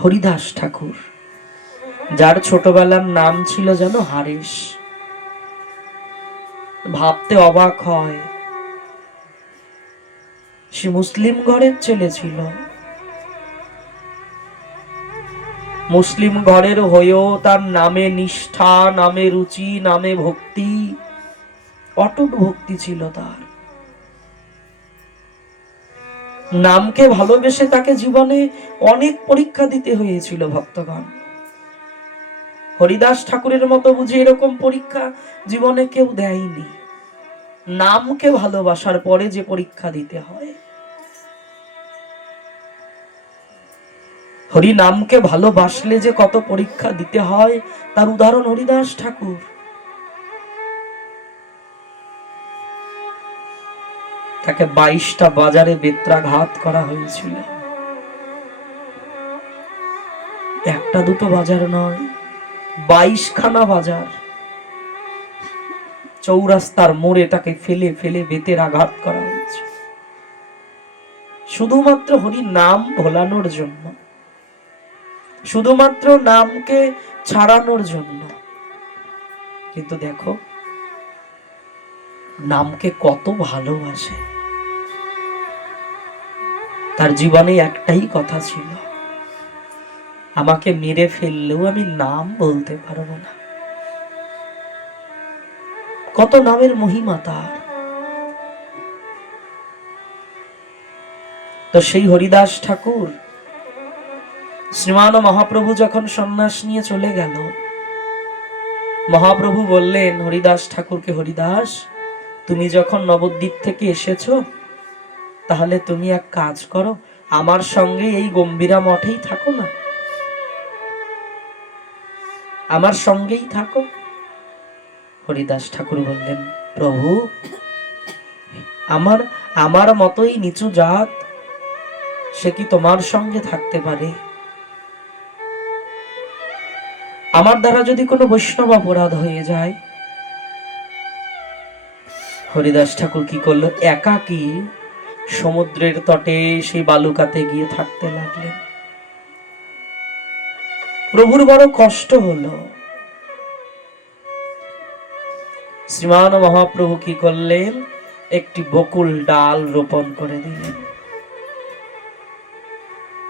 হরিদাস ঠাকুর, যার ছোটবেলার নাম ছিল যেন হারেশ। ভাবতে অবাক হয়, সে মুসলিম ঘরের ছেলে ছিল। মুসলিম ঘরের হয়েও তার নামে নিষ্ঠা, নামে রুচি, নামে ভক্তি, অটুট ভক্তি ছিল তার। নামকে ভালোবেসে তাকে জীবনে অনেক পরীক্ষা দিতে হয়েছিল ভক্তগণ। হরিদাস ঠাকুরের মতো বুঝি এরকম পরীক্ষা জীবনে কেউ দেয়নি। নামকে ভালোবাসার পরে যে পরীক্ষা দিতে হয়, হরি নামকে ভালোবাসলে যে কত পরীক্ষা দিতে হয়, তার উদাহরণ হরিদাস ঠাকুর। তাকে 22টা বাজারে বেত্রাঘাত করা হয়েছিল। একটা দুটো বাজার নয়, 22খানা বাজার। চৌরাস্তার মোড়ে তাকে ফেলে ফেলে বেতের আঘাত করা হয়েছে, শুধুমাত্র হরি নাম ভোলানোর জন্য, শুধুমাত্র নামকে ছাড়ানোর জন্য। কিন্তু দেখো নামকে কত ভালোবাসে। তার জীবনে একটাই কথা ছিল, আমাকে মেরে ফেললেও আমি নাম বলতে পারবো না। কত নামের মহিমা তার। তো সেই হরিদাস ঠাকুর, শ্রীমান মহাপ্রভু যখন সন্ন্যাস নিয়ে চলে গেল, মহাপ্রভু বললেন হরিদাস ঠাকুরকে, হরিদাস তুমি যখন নবদ্বীপ থেকে এসেছো, তাহলে তুমি এক কাজ করো, আমার সঙ্গে এই গম্ভীরা মঠেই থাকো না, আমার সঙ্গেই থাকো। হরিদাস ঠাকুর বললেন, প্রভু আমার আমার মতোই নিচু জাত, সে কি তোমার সঙ্গে থাকতে পারে? আমার দ্বারা যদি কোনো বৈষ্ণব অপরাধ হয়ে যায়? হরিদাস ঠাকুর কি করলো, একাকী সমুদ্রের তটে সেই বালুকাতে গিয়ে থাকতে লাগলেন। প্রভুর বড় কষ্ট হলো। শ্রীমান মহাপ্রভু কি করলেন, একটি বকুল ডাল রোপণ করে দিলেন।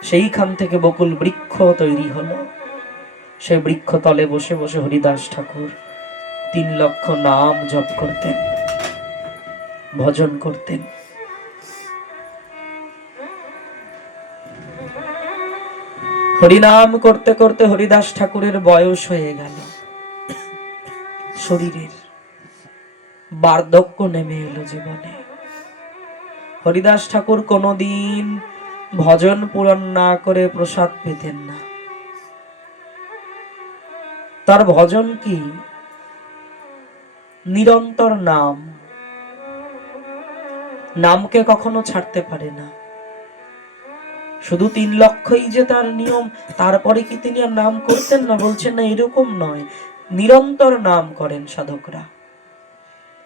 সেইখান থেকে বকুল বৃক্ষ তৈরি হলো। সেই বৃক্ষ তলে বসে বসে হরিদাস ঠাকুর 3 লক্ষ নাম জপ করতেন, ভজন করতেন। হরিনাম করতে করতে হরিদাস ঠাকুরের বয়স হয়ে গেল, শরীরের বার্ধক্য নেমে এলো জীবনে। হরিদাস ঠাকুর কোনোদিন ভজন পূরণ না করে প্রসাদ পেতেন না। তার ভজন কি, নিরন্তর নাম, নামকে কখনো ছাড়তে পারে না। শুধু 3 লক্ষই যে তার নিয়ম, তারপরে কি তিনি আর নাম করতেন না? বলছেন না, এরকম নয়। নিরন্তর নাম করেন সাধকরা,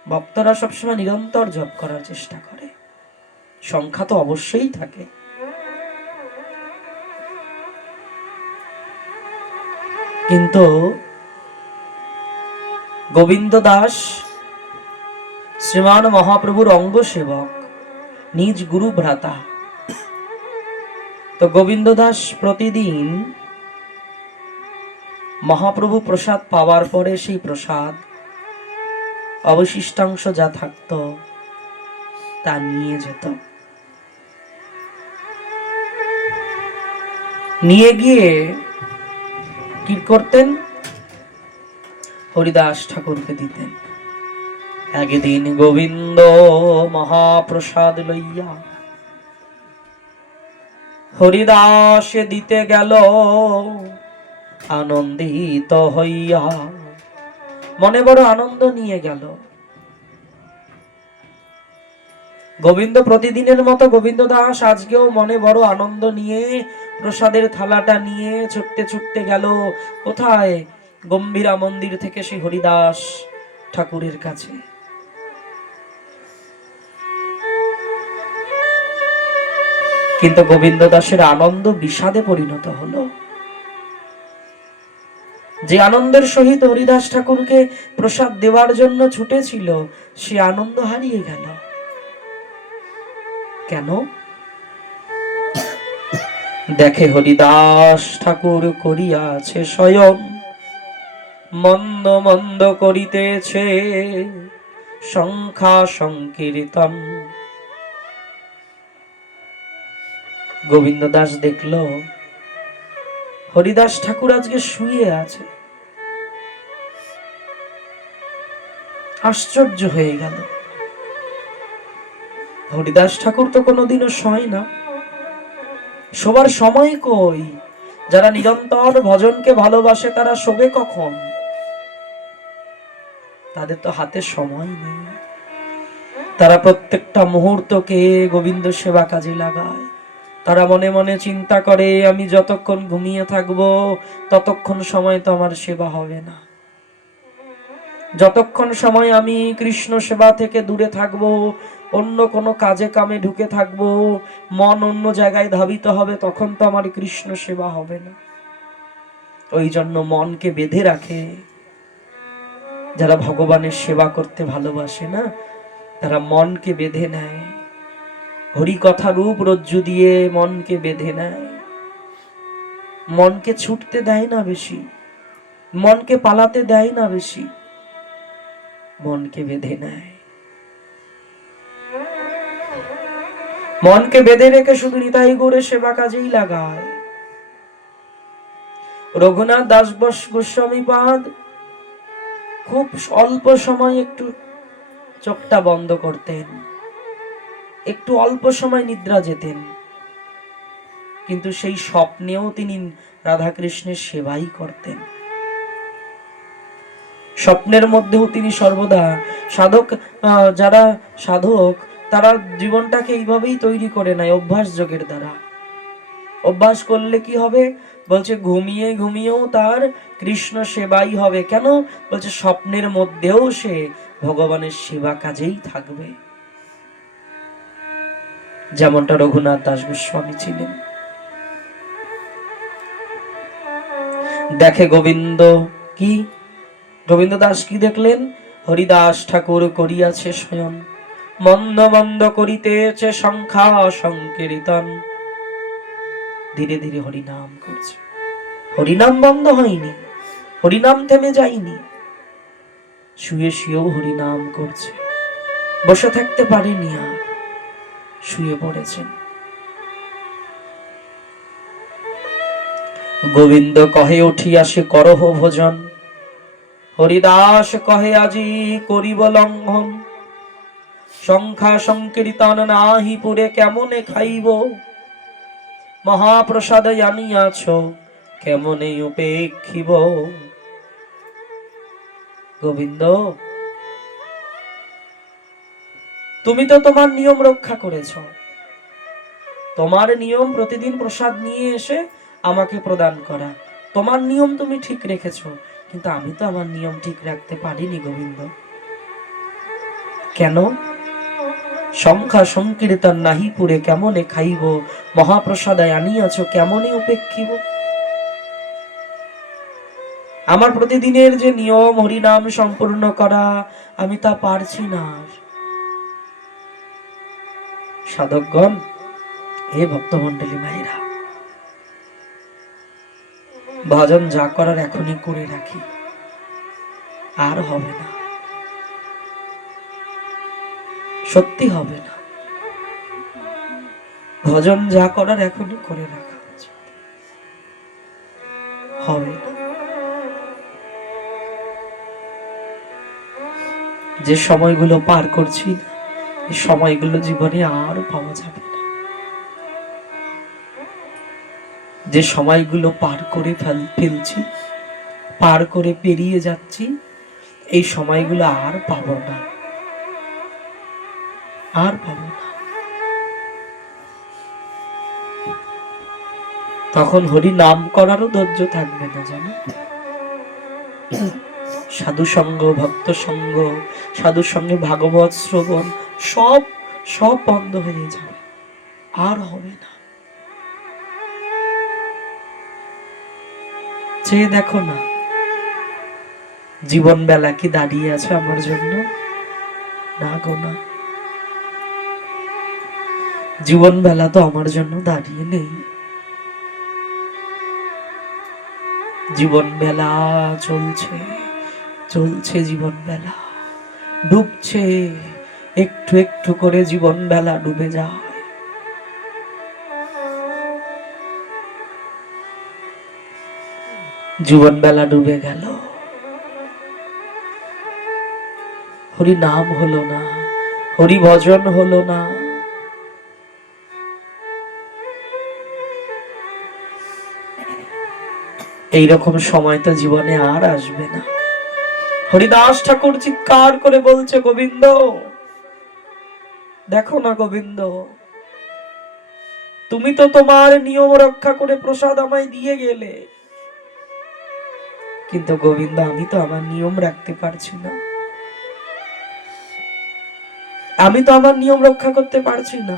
ভক্তরা সবসময় নিরন্তর জপ করার চেষ্টা করে। সংখ্যা তো অবশ্যই থাকে, কিন্তু গোবিন্দ দাস শ্রীমান মহাপ্রভুর অঙ্গ সেবক, নিজ গুরু ভ্রাতা। তো গোবিন্দ দাস প্রতিদিন মহাপ্রভু প্রসাদ পাওয়ার পরে সেই প্রসাদ অবশিষ্টাংশ যা থাকতো তা নিয়ে যেত, নিয়ে গিয়ে কি করতেন, হরিদাস ঠাকুরকে দিতেন। একদিন গোবিন্দ মহাপ্রসাদ লইয়া হরিদাসে দিতে গেল, আনন্দিত হইয়া, মনে বড় আনন্দ নিয়ে গেল। গোবিন্দ প্রতিদিনের মতো গোবিন্দ দাস আজকেও মনে বড় আনন্দ নিয়ে প্রসাদের থালাটা নিয়ে ছুটতে ছুটতে গেল কোথায়, গম্ভীরা মন্দির থেকে সেই হরিদাস ঠাকুরের কাছে। কিন্তু গোবিন্দ দাসের আনন্দ বিষাদে পরিণত হলো। যে আনন্দের সহিত হরিদাস ঠাকুরকে প্রসাদ দেওয়ার জন্য ছুটেছিল, সে আনন্দ হারিয়ে গেল। কেন? দেখে হরিদাস ঠাকুর করিয়াছে স্বয়ং, মন্দ মন্দ করিতেছে সংখ্যা সংকীর্তন। গোবিন্দ দাস দেখল হরিদাস ঠাকুর আজকে শুয়ে আছে। আশ্চর্য হয়ে গেল। হরিদাস ঠাকুর তো কোনোদিনও শয় না, শোবার সময় কই? যারা নিরন্তর ভজনকে ভালোবাসে তারা শোবে কখন? তাদের তো হাতে সময় নেই। তারা প্রত্যেকটা মুহূর্তকে গোবিন্দ সেবা কাজে লাগায়। তারা মনে মনে চিন্তা করে, আমি যতক্ষণ ঘুমিয়ে থাকব ততক্ষণ সময় তো আমার সেবা হবে না। যতক্ষণ সময় আমি কৃষ্ণ সেবা থেকে দূরে থাকব, অন্য কোনো কাজে কামে ঢুকে থাকব, মন অন্য জায়গায় ধাবিত হবে, তখন তো আমার কৃষ্ণ সেবা হবে না। ওই জন্য মনকে বেঁধে রাখে। যারা ভগবানের সেবা করতে ভালোবাসে না, তারা মনকে বেঁধে নেয়, হরি কথা রূপ রজ্জু দিয়ে মনকে বেঁধে নেয়। মনকে ছুটতে দেয় না বেশি, মনকে পালাতে দেয় না বেশি, মনকে বেঁধে নেয়। মনকে বেঁধে রেখে শুধু নিতাই গৌড়ে সেবা কাজেই লাগায়। রঘুনাথ দাস গোস্বামী পাদ খুব অল্প সময় একটু চোখটা বন্ধ করতেন, একটু অল্প সময় নিদ্রা যেতেন, কিন্তু সেই স্বপ্নেও তিনি রাধাকৃষ্ণের সেবাই করতেন। স্বপ্নের মধ্যেও তিনি সর্বদা সাধক, যারা সাধক তারা জীবনটাকে এইভাবেই তৈরি করে নেয়, অভ্যাস যোগের দ্বারা। অভ্যাস করলে কি হবে? বলছে ঘুমিয়ে ঘুমিয়েও তার কৃষ্ণ সেবাই হবে। কেন? বলছে স্বপ্নের মধ্যেও সে ভগবানের সেবা কাজেই থাকবে। যেমনটা রঘুনাথ দাস গোস্বামী ছিলেন। দেখে গোবিন্দ কি, গোবিন্দ দাস কি দেখলেন? হরিদাস ঠাকুর করিয়াছে স্বয়ং, মন্দ মন্দ করিতেছে সংখ্যা সংকীর্তন। ধীরে ধীরে হরিনাম করছে। হরিনাম বন্ধ হয়নি, হরিনাম থেমে যায়নি। শুয়ে শুয়েও হরিনাম করছে। বসে থাকতে পারেনি আর, শুয়ে পড়েছেন। গোবিন্দ কহে উঠিয়া সে করহ ভোজন, হরিদাস কহে আজি করিব লঙ্ঘন। সংখ্যা সংকীর্তন নাহি পুরে কেমনে খাইব, মহাপ্রসাদ আনিয়াছ কেমনে উপেক্ষিব। গোবিন্দ, তুমি তো তোমার নিয়ম রক্ষা করেছ। তোমার নিয়ম প্রতিদিন প্রসাদ নিয়ে এসে আমাকে প্রদান করা, তোমার নিয়ম তুমি ঠিক রেখেছ, কিন্তু আমি তো আমার নিয়ম ঠিক রাখতে পারিনি গোবিন্দ। কেন? সংখ্যা সংকীর্তন নাহি পুরে কেমনে খাইব, মহাপ্রসাদায় আনিয়াছ কেমনে উপেক্ষিব। আমার প্রতিদিনের যে নিয়ম হরিনাম সম্পূর্ণ করা, আমি তা পারছি না। সাধকগণ, হে ভক্তমণ্ডলী মায়েরা, ভজন যা করার এখনই করে রাখি, আর হবে না, সত্যি হবে না। ভজন যা করার এখনই করে রাখা উচিত, হবে না। যে সময়গুলো পার করছি, এই সময়গুলো জীবনে আর পাওয়া যাবে না। যে সময়গুলো পার করে ফেলছি, পার করে পেরিয়ে যাচ্ছি, এই সময়গুলো আর পাবো না, আর পাবো না। তখন হরি নাম করারও ধৈর্য থাকবে না, জানো। সাধু সঙ্গ, ভক্ত সঙ্গ, সাধু সঙ্গে ভাগবত শ্রবণ সব সব বন্ধ হয়ে যাবে, আর হবে না। চেয়ে দেখো না, জীবন বেলা কি দাঁড়িয়ে আছে আমার জন্য? না গো না, জীবন বেলা তো আমার জন্য দাঁড়িয়ে নেই। জীবন বেলা চলছে, চলছে জীবন বেলা, ডুবছে, একটু একটু করে জীবন বেলা ডুবে যায়। জীবন বেলা ডুবে গেল, হরি নাম হলো না, হরি ভজন হলো না। এইরকম সময় তো জীবনে আর আসবে না। হরিদাস ঠাকুর চিৎকার করে বলছে, গোবিন্দ দেখো না গোবিন্দ, তুমি তো তোমার নিয়ম রক্ষা করে প্রসাদ আমায় দিয়ে গেলে, কিন্তু গোবিন্দ আমি তো আমার নিয়ম রাখতে পারছি না, আমি তো আমার নিয়ম রক্ষা করতে পারছি না।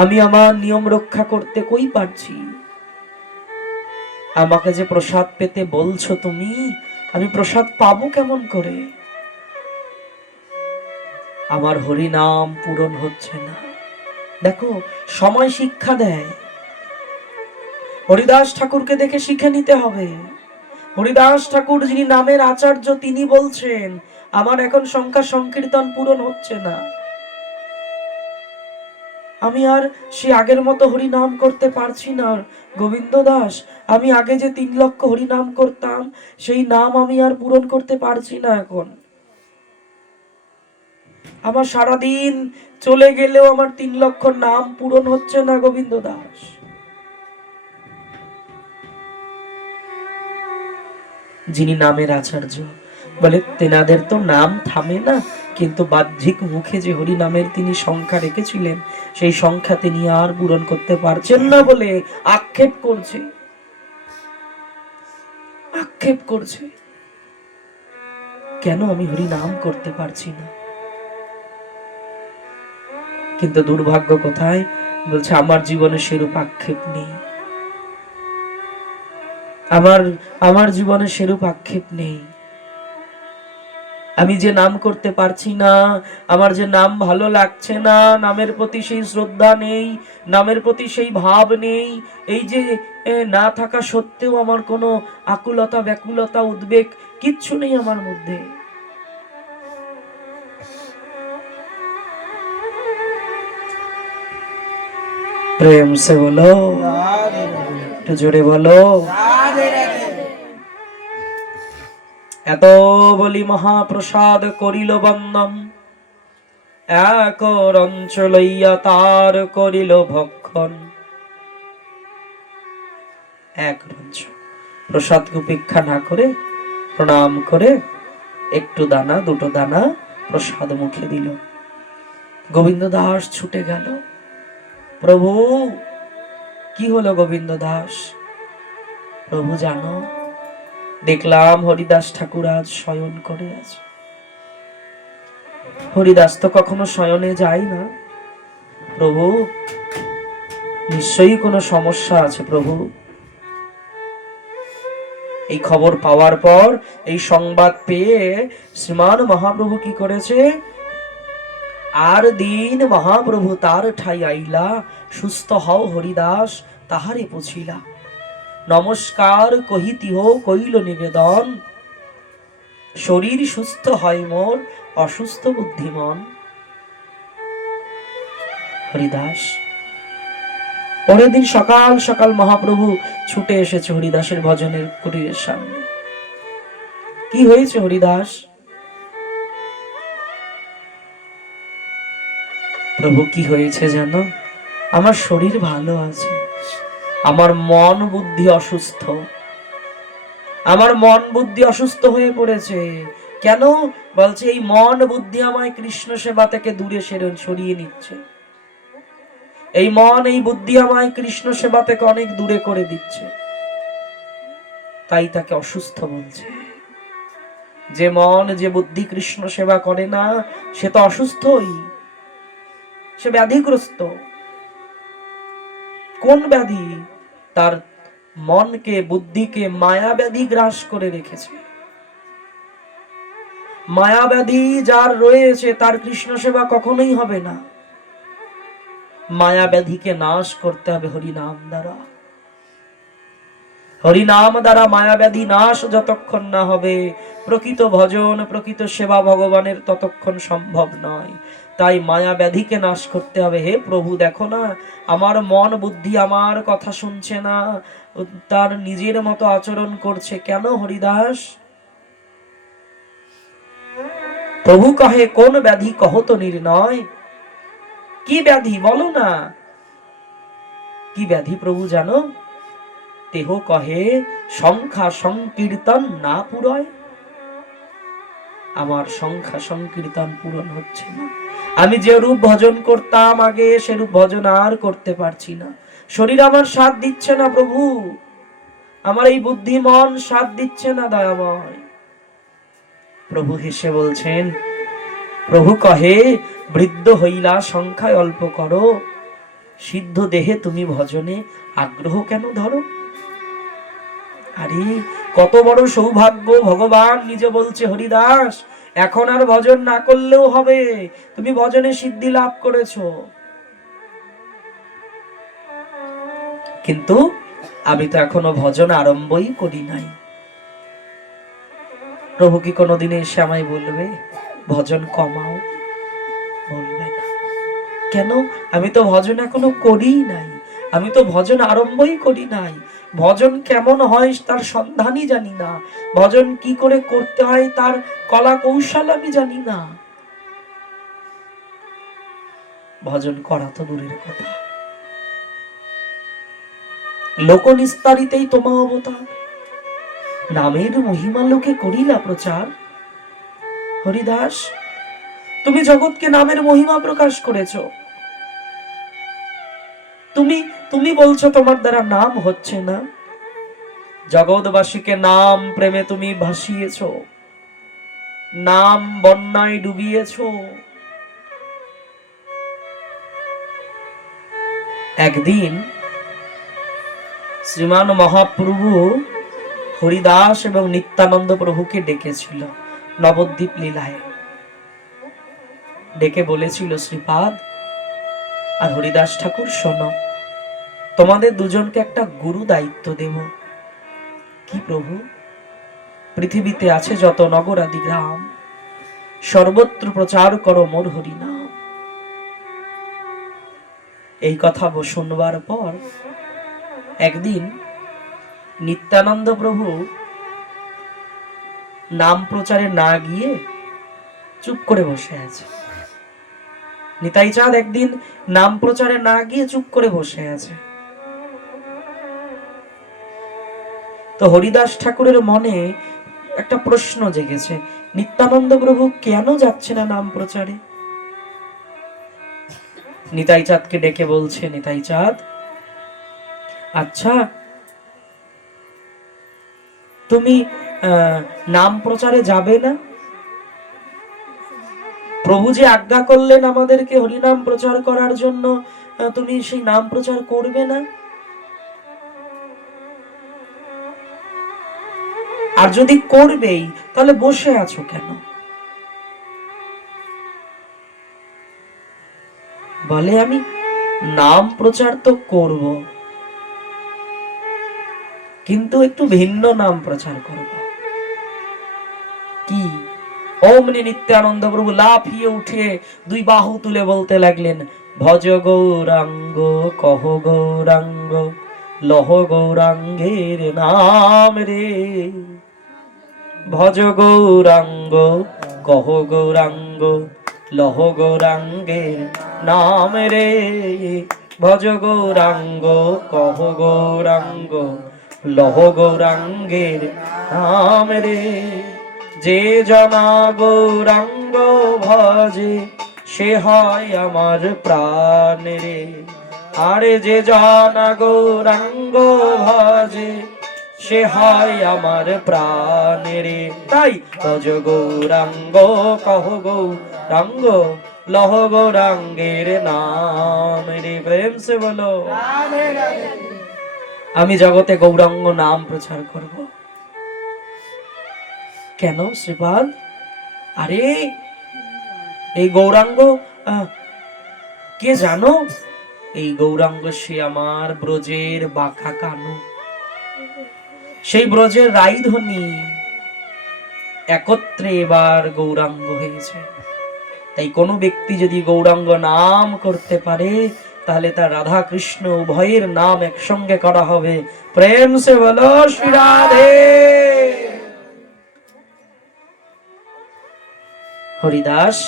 আমি আমার নিয়ম রক্ষা করতে কই পারছি? আমাকে যে প্রসাদ পেতে বলছো তুমি, আমি প্রসাদ পাবো কেমন করে? আমার হরি নাম পূরণ হচ্ছে না। দেখো, সময় শিক্ষা দেয়। হরিদাস ঠাকুরকে দেখে শিখে নিতে হবে। হরিদাস ঠাকুর যিনি নামের আচার্য, তিনি বলছেন আমার এখন সংখ্যা সংকীর্তন পূরণ হচ্ছে না, আমি আর সে আগের মতো হরি নাম করতে পারছি না। গোবিন্দ দাস, আমি আগে যে 3 লক্ষ হরি নাম করতাম, সেই নাম আমি আর পূরণ করতে পারছি না। এখন আমার সারাদিন চলে গেলেও আমার 3 লক্ষ নাম পূরণ হচ্ছে না গোবিন্দ দাস। যিনি নামের আচার্য বলে, তেনাদের তো নাম থামে না, কিন্তু বাহ্যিক মুখে যে হরি নামের তিনি সংখ্যা রেখেছিলেন, সেই সংখ্যা তিনি আর পূরণ করতে পারছেন না বলে আক্ষেপ করছে, আক্ষেপ করছে, কেন আমি হরি নাম করতে পারছি না। কিন্তু দুর্ভাগ্য কোথায়, বলছে আমার জীবনে সেরূপ আক্ষেপ নেই, আমার জীবনে সেরূপ আক্ষেপ নেই। আমি যে নাম করতে পারছি না, আমার যে নাম ভালো লাগছে না, নামের প্রতি সেই শ্রদ্ধা নেই, নামের প্রতি সেই ভাব নেই, এই যে না থাকা সত্ত্বেও আমার কোনো আকুলতা, ব্যাকুলতা, উদ্বেগ কিচ্ছু নেই আমার মধ্যে। প্রেম সে বলো, একটু জোরে বলো। এত বলি মহাপ্রসাদ করিল বন্দন, এক রঞ্চ লইয়া তার করিল ভক্ষণ। এক রঞ্চ প্রসাদকে উপেক্ষা না করে, প্রণাম করে একটু দানা, দুটো দানা প্রসাদ মুখে দিল। গোবিন্দ দাস ছুটে গেল, প্রভু কি হলো গোবিন্দ দাস? প্রভু জানো, দেখলাম হরিদাস ঠাকুর আজ শয়ন করে আছে। হরিদাস তো কখনো শয়নে যায় না। প্রভু নিশ্চয়ই কোনো সমস্যা আছে প্রভু। এই খবর পাওয়ার পর, এই সংবাদ পেয়ে শ্রীমান মহাপ্রভু কি করেছে, আর দিন মহাপ্রভু তার ঠাই আইলা, সুস্থ হও হরিদাস তাহারে পুছিলা, নমস্কার কহিতিহ কইল নিবেদন, শরীর সুস্থ হয় মোর অসুস্থ বুদ্ধিমন। হরিদাস পরের দিন সকাল সকাল মহাপ্রভু ছুটে এসেছে হরিদাসের ভজনের কুটিরের সামনে। কি হয়েছে হরিদাস? প্রভু কি হয়েছে জানো? আমার শরীর ভালো আছে, আমার মন বুদ্ধি অসুস্থ, আমার মন বুদ্ধি অসুস্থ হয়ে পড়েছে। কেন? বলছে এই মন বুদ্ধি আমায় কৃষ্ণ সেবা থেকে দূরে সরিয়ে নিচ্ছে, এই মন এই বুদ্ধি আমায় কৃষ্ণ সেবা থেকে অনেক দূরে করে দিচ্ছে, তাই তাকে অসুস্থ বলছে। যে মন যে বুদ্ধি কৃষ্ণ সেবা করে না, সে তো অসুস্থই, সে ব্যাধিগ্রস্ত। কোন ব্যাধি? তার মনকে, বুদ্ধিকে মায়াব্যাধি গ্রাস করে রেখেছে। মায়াব্যাধি যার রয়েছে তার কৃষ্ণ সেবা কখনোই হবে না। মায়াব্যাধিকে নাশ করতে হবে হরিনাম দ্বারা। হরিনাম দ্বারা মায়াব্যাধি নাশ যতক্ষণ না হবে, প্রকৃত ভজন, প্রকৃত সেবা ভগবানের ততক্ষণ সম্ভব নয়। তাই মায়াব্যাধিকে নাশ করতে হবে। হে প্রভু, দেখো না, আমার মন বুদ্ধি আমার কথা শুনছে না, তার নিজের মতো আচরণ করছে। কেন হরিদাস? প্রভু কহে, কোন ব্যাধি কহ তো নির্ণয়। কি ব্যাধি বলো না? কি ব্যাধি প্রভু জানো? তেহ কহে সংখ্যা সংকীর্তন না পুরয়। আমার সংখ্যা সংকীর্তন পূরণ হচ্ছে না। আমি যে রূপ ভজন করতাম আগে, সে রূপ ভজন আর করতে পারছি না। শরীর আমার সাথ দিচ্ছে না প্রভু, আমার এই বুদ্ধি মন সাথ দিচ্ছে না দয়াময়। প্রভু হেসে বলছেন, প্রভু কহে, বৃদ্ধ হইলা সংখ্যায় অল্প করো, সিদ্ধ দেহে তুমি ভজনে আগ্রহ কেন ধরো? আরে কত বড় সৌভাগ্য! ভগবান নিজে বলছে, হরিদাস এখন আর ভজন না করলেও হবে, তুমি ভজনে সিদ্ধি লাভ করেছো। কিন্তু আমি তো এখনো ভজন আরম্ভই করি নাই। প্রভু কি কোনোদিনে এসে আমায় বলবে ভজন কমাও? বলবে না। কেন? আমি তো ভজন এখনো করিই নাই, আমি তো ভজন আরম্ভই করি নাই। ভজন কেমন হয় তার সন্ধানই জানি না, ভজন কি করে করতে হয় তার কলা কৌশল আমি জানি না। ভজন করা তো দূরের কথা, লোক নিস্তারিতেই তোমা অবতার, নামের মহিমা লোকে করিলা প্রচার। হরিদাস, তুমি জগৎকে নামের মহিমা প্রকাশ করেছো। তুমি বলছো তোমার দ্বারা নাম হচ্ছে না। জগৎবাসীকে নাম প্রেমে তুমি ভাসিয়েছ, নাম বন্যায় ডুবিয়েছ। একদিন শ্রীমান মহাপ্রভু হরিদাস এবং নিত্যানন্দ প্রভুকে ডেকেছিল নবদ্বীপ লীলায়। ডেকে বলেছিল, শ্রীপাদ আর হরিদাস ঠাকুর, শোনো, তোমাদের দুজনকে একটা গুরু দায়িত্ব দেব। কি প্রভু? পৃথিবীতে আছে যত নগরাদি গ্রাম, সর্বত্র প্রচার করো মোর হরিনাম। এই কথা শুনবার পর একদিন নিত্যানন্দ প্রভু নাম প্রচারে না গিয়ে চুপ করে বসে আছে। নিতাই চাঁদ একদিন নাম প্রচারে না গিয়ে চুপ করে বসে আছে। তো হরিদাস ঠাকুরের মনে একটা প্রশ্ন জেগেছে, নিত্যানন্দ প্রভু কেন যাচ্ছে না নাম প্রচারে? নিতাই চাঁদকে ডেকে বলছে, নিতাই চাঁদ, আচ্ছা তুমি নাম প্রচারে যাবে না? প্রভু যে আজ্ঞা করলেন আমাদেরকে হরিনাম প্রচার করার জন্য, তুমি সেই নাম প্রচার করবে না? আর যদি করবেই তাহলে বসে আছো কেন? বলে, আমি নাম প্রচার তো করব, কিন্তু একটু ভিন্ন নাম প্রচার করব। কি? অমনি নিত্যানন্দ প্রভু লাফিয়ে উঠে দুই বাহু তুলে বলতে লাগলেন, ভজ গৌরাঙ্গ কহ গৌরাঙ্গ লহ গৌরাঙ্গের নাম রে। ভজ গৌরাঙ্গ কহ গৌরাঙ্গ লহ গৌরাঙ্গের নাম রে। ভজ গৌরাঙ্গ কহ গৌরাঙ্গ লহ গৌরাঙ্গের নাম রে। যে জনা গৌরাঙ্গ ভজে সে হয় আমার প্রাণ রে। আরে যে জনা গৌরাঙ্গ ভজে সে হয় আমার প্রাণ রে। তাই ভজ গৌরাঙ্গ কহ গৌরাঙ্গ লহ গৌরাঙ্গের নাম রে। প্রেম সে বলো। আমি জগতে গৌরাঙ্গ নাম প্রচার করব। কেন শ্রীপাদ? আরে এই গৌরাঙ্গ কে জানো? এই গৌরাঙ্গ সে আমার ব্রজের বাঁকা কানু, সেই ব্রজের রাইধনী একত্রে এবার গৌরাঙ্গ হয়েছে। তাই কোনো ব্যক্তি যদি গৌরাঙ্গ নাম করতে পারে তাহলে তার রাধা কৃষ্ণ উভয়ের নাম একসঙ্গে করা হবে। প্রেম সে বলো শ্রী রাধে। হরিদাস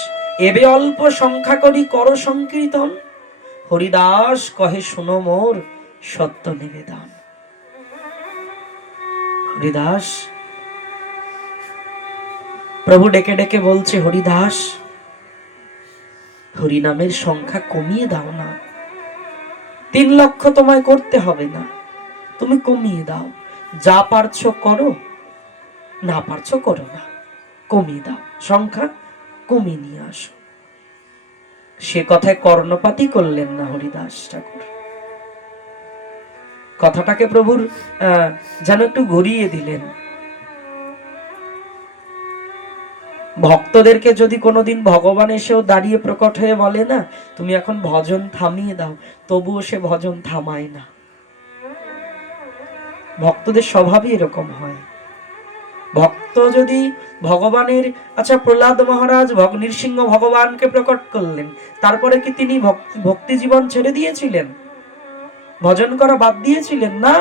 এবে অল্প সংখ্যা করি কর সংকীর্তন, হরিদাস কহে শুনো মোর সত্য নিবেদন। হরিদাস প্রভু ডেকে ডেকে বলছে, হরিদাস হরিনামের সংখ্যা কমিয়ে দাও না, 3 লক্ষ তোমায় করতে হবে না, তুমি কমিয়ে দাও। যা পারছো করো, না পারছো করো না, কমিয়ে দাও, সংখ্যা কমিয়ে নিয়ে আসো। সে কথায় কর্ণপাতই করলেন না হরিদাস ঠাকুর। কথাটাকে প্রভুর যেন একটু ঘুরিয়ে দিলেন। ভক্তদেরকে যদি কোনোদিন ভগবান এসেও দাঁড়িয়ে প্রকট হয়ে বলে না তুমি এখন ভজন থামিয়ে দাও, তবুও সে ভজন থামায় না। ভক্তদের স্বভাবই এরকম হয়। ভক্ত যদি ভগবানের, আচ্ছা প্রহ্লাদ মহারাজ নৃসিংহ ভগবানকে প্রকট করলেন, তারপরে কি তিনি ভক্তি জীবন ছেড়ে দিয়েছিলেন? ভজন করা বাদ দিয়েছিলেন? না,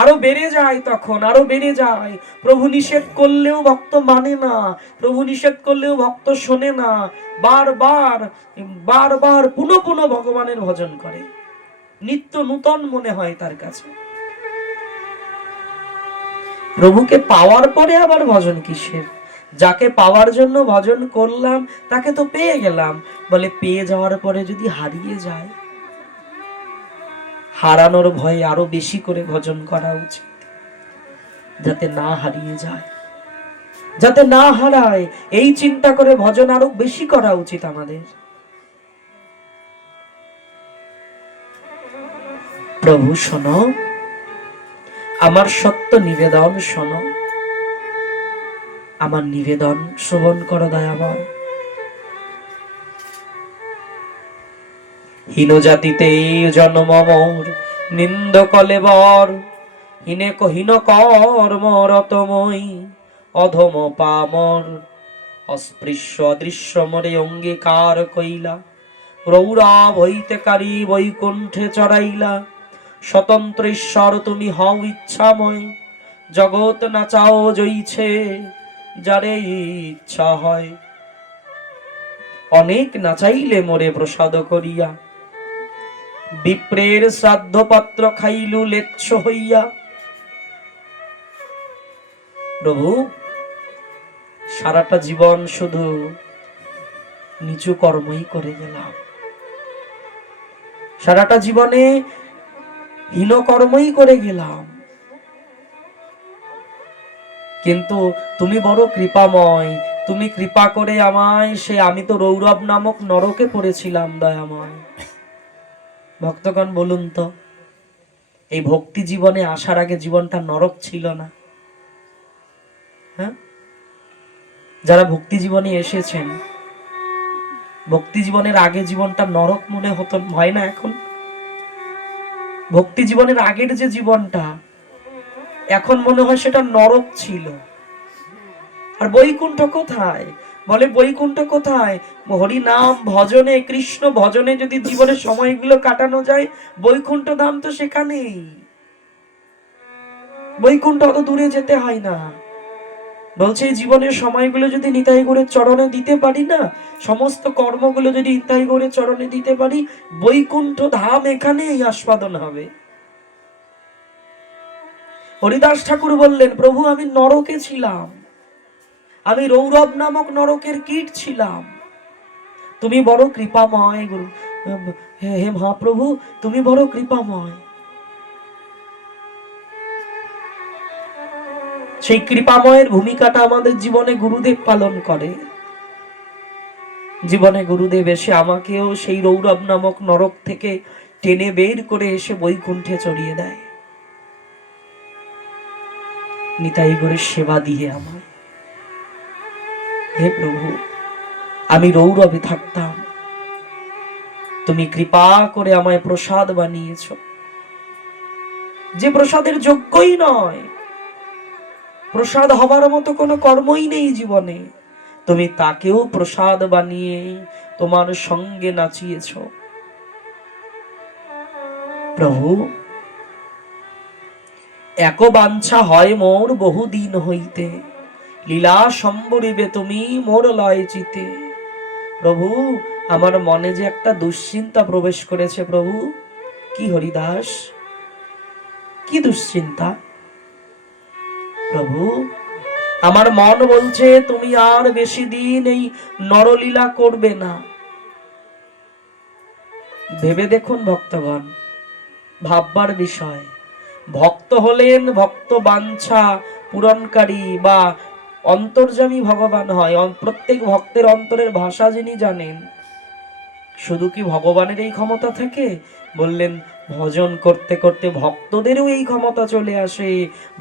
আরো বেড়ে যায়, তখন আরো বেড়ে যায়। প্রভু নিষেধ করলেও ভক্ত মানে না, প্রভু নিষেধ করলেও ভক্ত শোনে না, বারবার বারবার পুনঃ পুনঃ ভগবানের ভজন করে, নিত্য নূতন মনে হয় তার কাছে। প্রভুকে পাওয়ার পরে আবার ভজন কিসের? যাকে পাওয়ার জন্য ভজন করলাম তাকে তো পেয়ে গেলাম, বলে পেয়ে যাওয়ার পরে যদি হারিয়ে যায়, হারানোর ভয়ে আরো বেশি করে ভজন করা উচিত, যাতে না হারিয়ে যায়, যাতে না হারায়, এই চিন্তা করে ভজন আরো বেশি করা উচিত আমাদের। প্রভু শোনো, আমার সত্য নিবেদন শোনো, আমার নিবেদন শ্রবণ করো দয়াময়। হীন জাতিতে জন্ম মোর, নিন্দ কলেবর, হীনে কহীন কর্ম রতময়ী, অধম পামর, অস্পৃশ্য অদৃশ্য মরে অঙ্গীকার কইলা, রৌরব হইতেকারী বৈকুণ্ঠে চড়াইলা। স্বতন্ত্র ঈশ্বর তুমি হও ইচ্ছাময়, জগৎ নাচাও জইছে যারে ইচ্ছা হয়। অনেক নাচাইলে মোরে প্রসাদ করিয়া, বিপ্রের শ্রাদ্ধ পাত্র খাইলু লেচ্ছ হইয়া। প্রভু সারাটা জীবন শুধু নিচু কর্মই করে গেলাম, সারাটা জীবনে হীন কর্মই করে গেলাম, কিন্তু তুমি বড় কৃপাময়, তুমি কৃপা করে আমায়, সে আমি তো রৌরব নামক নরকে পড়েছিলাম দয়াময়। ভক্তগণ বলুন তো, এই ভক্তি জীবনে আসার আগে জীবনটা নরক ছিল না? হ্যাঁ, যারা ভক্তি জীবনে এসেছেন, ভক্তি জীবনের আগে জীবনটা নরক মনে হতো, হয় না? এখন ভক্তি জীবনের আগের যে জীবনটা, এখন মনে হয় সেটা নরক ছিল। আর বৈকুণ্ঠ কোথায়? বলে বৈকুণ্ঠ কোথায়? হরি নাম ভজনে, কৃষ্ণ ভজনে যদি জীবনের সময়গুলো কাটানো যায়, বৈকুণ্ঠ ধাম তো সেখানেই। বৈকুণ্ঠ অত দূরে যেতে হয় না। বলছে এই জীবনের সময়গুলো যদি নিতাই গৌরের চরণে দিতে পারি না, সমস্ত কর্মগুলো যদি নিতাই গৌরের চরণে দিতে পারি, বৈকুণ্ঠ ধাম এখানেই আস্বাদন হবে। হরিদাস ঠাকুর বললেন, প্রভু আমি নরকে ছিলাম, আমি রৌরব নামক নরকের কীট ছিলাম, তুমি বড় কৃপাময় গুরু, হে মহাপ্রভু তুমি বড় কৃপাময়। সেই কৃপাময়ের ভূমিকাটা আমাদের জীবনে গুরুদেব পালন করে। জীবনে গুরুদেব এসে আমাকেও সেই রৌরব নামক নরক থেকে টেনে বের করে এসে বৈকুণ্ঠে চড়িয়ে দেয়। নিতাই করে সেবা দিয়ে আমায়। হে প্রভু, আমি রৌরবে থাকতাম, তুমি কৃপা করে আমায় প্রসাদ বানিয়েছ, যে প্রসাদের যোগ্যই নয়, প্রসাদ হবার মতো কোনো কর্মই নেই জীবনে, তুমি তাকেও প্রসাদ বানিয়ে তোমার সঙ্গে নাচিয়েছ। প্রভু, এক বাঞ্ছা হয় মোর বহুদিন হইতে, লীলা সম্বরিবে তুমি মোর লয় চিতে। প্রভু, আমার মনে যে একটা দুশ্চিন্তা প্রবেশ করেছে প্রভু। কি হরিদাস, কি দুশ্চিন্তা? প্রভু, আমার মন বলছে তুমি আর বেশি দিন এই নরলীলা করবে না। ভেবে দেখুন ভক্তগণ, ভাববার বিষয়। ভক্ত হলেন ভক্ত বাঞ্ছা পূরণকারী বা অন্তর্যামী ভগবান হয়। প্রত্যেক ভক্তের অন্তরের ভাষা যিনি জানেন। শুধু কি ভগবানের এই ক্ষমতা থাকে? বললেন ভজন করতে করতে ভক্তদেরও এই ক্ষমতা চলে আসে।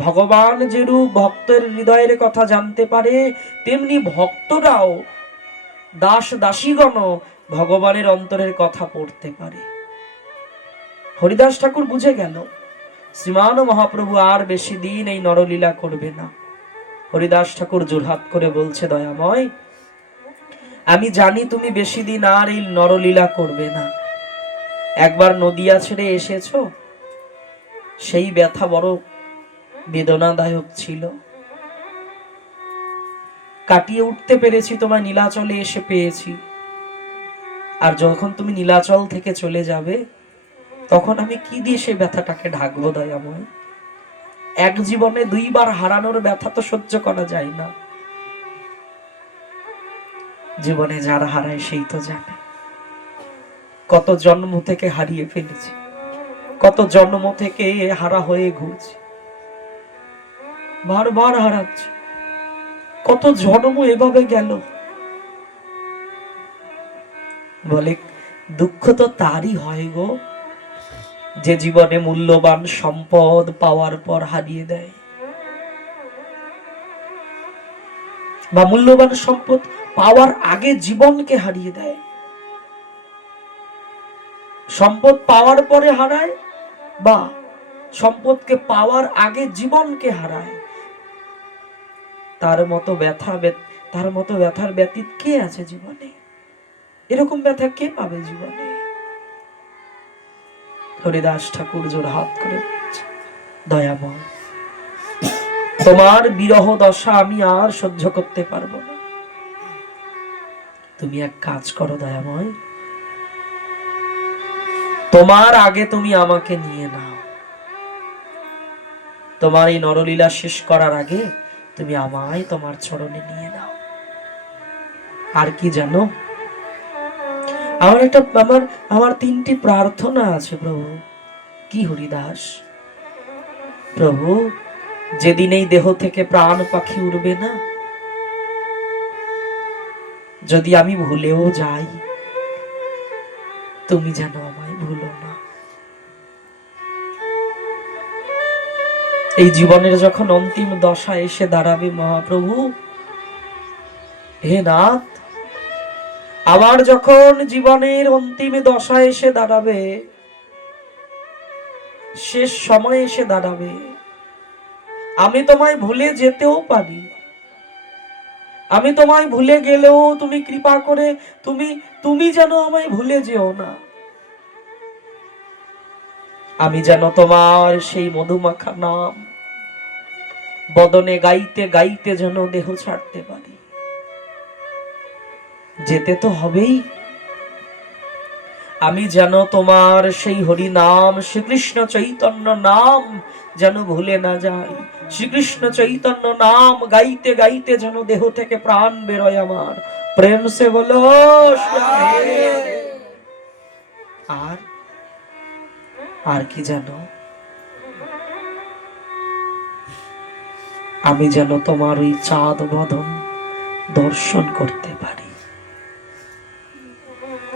ভগবান যেরূপ ভক্তের হৃদয়ের কথা জানতে পারে, তেমনি ভক্তরাও, দাস দাসীগণ ভগবানের অন্তরের কথা পড়তে পারে। হরিদাস ঠাকুর বুঝে গেল শ্রীমান মহাপ্রভু আর বেশি দিন এই নরলীলা করবে না। হরিদাস ঠাকুর জোরহাত করে বলছে, দয়াময়, আমি জানি তুমি বেশি দিন আর এই নরলীলা করবে না। একবার নদিয়া ছেড়ে এসেছো, সেই ব্যথা বড় বেদনাদায়ক ছিল। কাটিয়ে উঠতে পেরেছি, তোমার নীলাচলে এসে পেয়েছি। আর যখন তুমি নীলাচল থেকে চলে যাবে, তখন আমি কি দিয়ে সে ব্যথাটাকে ঢাকবো দয়াময়? এক জীবনে দুইবার হারানোর ব্যথা তো সহ্য করা যায় না। জীবনে যারা হারায় সেই তো জানে। কত জন্ম থেকে হারিয়ে ফেলেছি, কত জন্ম থেকে হারা হয়ে ঘুরছি, বারবার হারাচ্ছি। কত জন্ম এভাবে গেল। বলে দুঃখ তো তারই হয় গো, যে জীবনে মূল্যবান সম্পদ পাওয়ার পর হারিয়ে দেয়, বা মূল্যবান সম্পদ পাওয়ার আগে জীবনকে হারিয়ে দেয়। সম্পদ পাওয়ার পরে হারায়, বা সম্পদকে পাওয়ার আগে জীবনকে হারায়। তার মতো ব্যথার ব্যতীত কে আছে জীবনে? এরকম ব্যথা কে পাবে জীবনে? হরিদাস ঠাকুর জোড়হাত করে বলছে, দয়াময়, তোমার বিরহ দশা আমি আর সহ্য করতে পারবো না। তুমি এক কাজ করো দয়াময়, তোমার আগে তুমি আমাকে নিয়ে নাও। তোমার এই নরলীলা শেষ করার আগে তুমি আমায় তোমার চরণে নিয়ে নাও। আর কি জানো, আমার তিনটি প্রার্থনা আছে প্রভু। কি হরিদাস? প্রভু, যেদিন এই দেহ থেকে প্রাণ পাখি উড়বে না, যদি আমি ভুলেও যাই, তুমি যেন আমায় ভুলো না। এই জীবনের যখন অন্তিম দশা এসে দাঁড়াবে মহাপ্রভু, হে নাথ, আমার যখন জীবনের অন্তিম দশা এসে দাঁড়াবে, শেষ সময় এসে দাঁড়াবে, আমি তোমায় ভুলে যেতেও পারি। আমি তোমায় ভুলে গেলেও তুমি কৃপা করে তুমি যেন আমায় ভুলে যেও না। আমি যেন তোমার সেই মধুমাখা নাম বদনে গাইতে গাইতে যেন দেহ ছাড়তে পারি। যেতে তো হবেই। আমি যেন তোমার সেই হরি নাম, শ্রীকৃষ্ণ চৈতন্য নাম যেন ভুলে না যাই। শ্রীকৃষ্ণ চৈতন্য নাম গাইতে গাইতে যেন দেহ থেকে প্রাণ বেরোয় আমার। প্রেম সে বলো। আর কি জানো, আমি যেন তোমার ওই চাঁদ বদন দর্শন করতে পারি।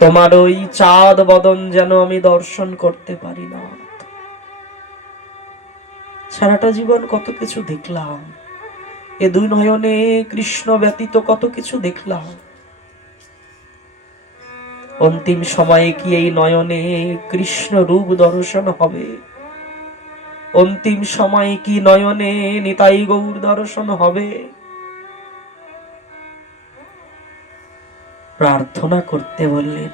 তোমার ওই চাঁদ বদন যেন আমি দর্শন করতে পারি না। সারাটা জীবন কত কিছু দেখলাম, এ দুই নয়নে কৃষ্ণ ব্যতীত কত কিছু দেখলাম, অন্তিম সময়ে কি এই নয়নে কৃষ্ণ রূপ দর্শন হবে? অন্তিম সময়ে কি নয়নে নিতাই গৌর দর্শন হবে? প্রার্থনা করতে বললেন,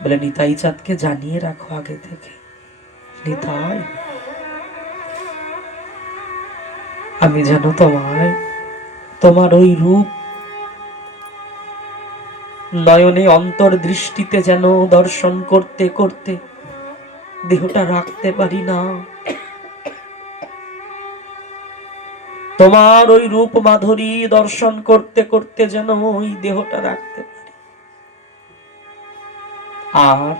বলে নিতাই চাঁদকে জানিয়ে রাখো আগে থেকে, নিতাই আমি যেন তোমার ওই রূপ নয়নে অন্তর্দৃষ্টিতে যেন দর্শন করতে করতে দেহটা রাখতে পারি না, তোমার ওই রূপ মাধুরী দর্শন করতে করতে যেন ওই দেহটা রাখতে পারি, আর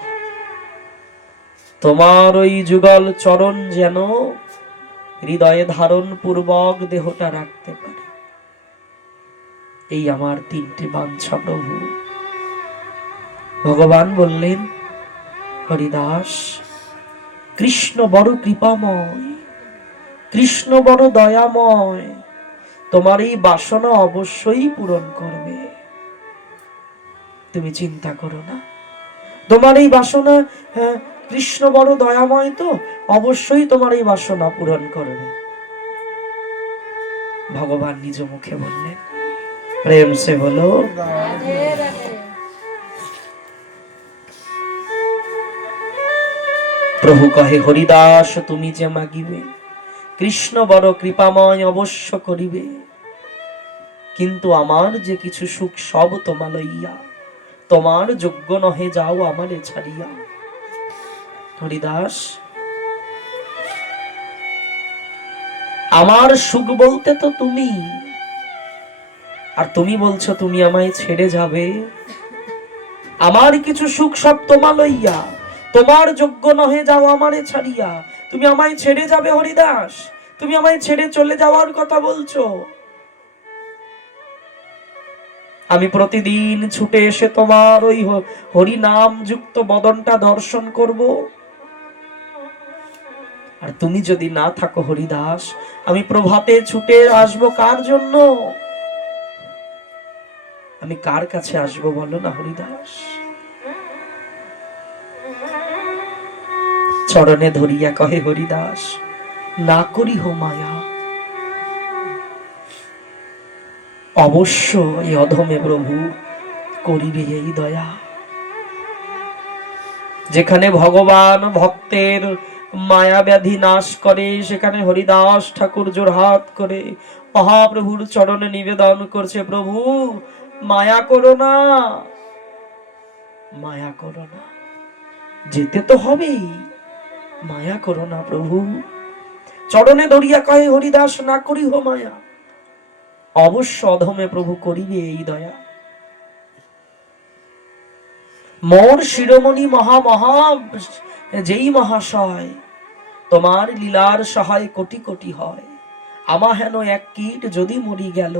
তোমার ওই যুগল চরণ যেন হৃদয়ে ধারণ পূর্বক দেহটা রাখতে পারি। এই আমার তিনটে বাঞ্ছা প্রভু। ভগবান বললেন, হরিদাস, কৃষ্ণ বড় কৃপাময়, কৃষ্ণ বড় দয়াময়, তোমার এই বাসনা অবশ্যই পূরণ করবে, তুমি চিন্তা করো না। তোমার এই বাসনা, কৃষ্ণ বড় দয়াময়, তো অবশ্যই তোমার এই বাসনা পূরণ করবে। ভগবান নিজ মুখে বললেন, প্রেম সে বলো। প্রভু কহে, হরিদাস তুমি যে মাগিবে, কৃষ্ণ বড় কৃপাময় অবশ্য করিবে, কিন্তু আমার যে কিছু সুখ সব তোমা লইয়া, তোমার যোগ্য নহে যাও আমারে ছাড়িয়া। হরিদাস, আমার সুখ বলতে তো তুমি, আর তুমি বলছো তুমি আমায় ছেড়ে যাবে। আমার কিছু সুখ সব তোমা লইয়া, তোমার যোগ্য নহে যাও আমারে ছাড়িয়া। তুমি আমায় ছেড়ে যাবে হরিদাস? তুমি আমায় ছেড়ে চলে যাওয়ার কথা বলছো? আমি প্রতিদিন ছুটে এসে তোমার ওই হরি নাম যুক্ত বদনটা দর্শন করব, আর তুমি যদি না থাকো হরিদাস, আমি প্রভাতে ছুটে আসবো কার জন্য? আমি কার কাছে আসবো বলো না হরিদাস? চরণে ধরিয়া কহে হরিদাস, না করি হো মায়া, অবশ্য এই অধমে প্রভু করিবে এই দয়া। যেখানে ভগবান ভক্তের মায়া ব্যাধি নাশ করে, সেখানে হরিদাস ঠাকুর জোড়হাত করে মহাপ্রভুর চরণে নিবেদন করছে, প্রভু মায়া করো না, মায়া করো না, যেতে তো হবেই, মায়া করো না প্রভু। চরণে ধরিয়া কহে হরিদাস, না করি হো মায়া, অবশ্য অধমে প্রভু করিবে এই দয়া। মোর শিরোমণি যেই মহাশয়, তোমার লীলার সহায় কোটি কোটি হয়, আমা হেন এক কীট যদি মরি গেল,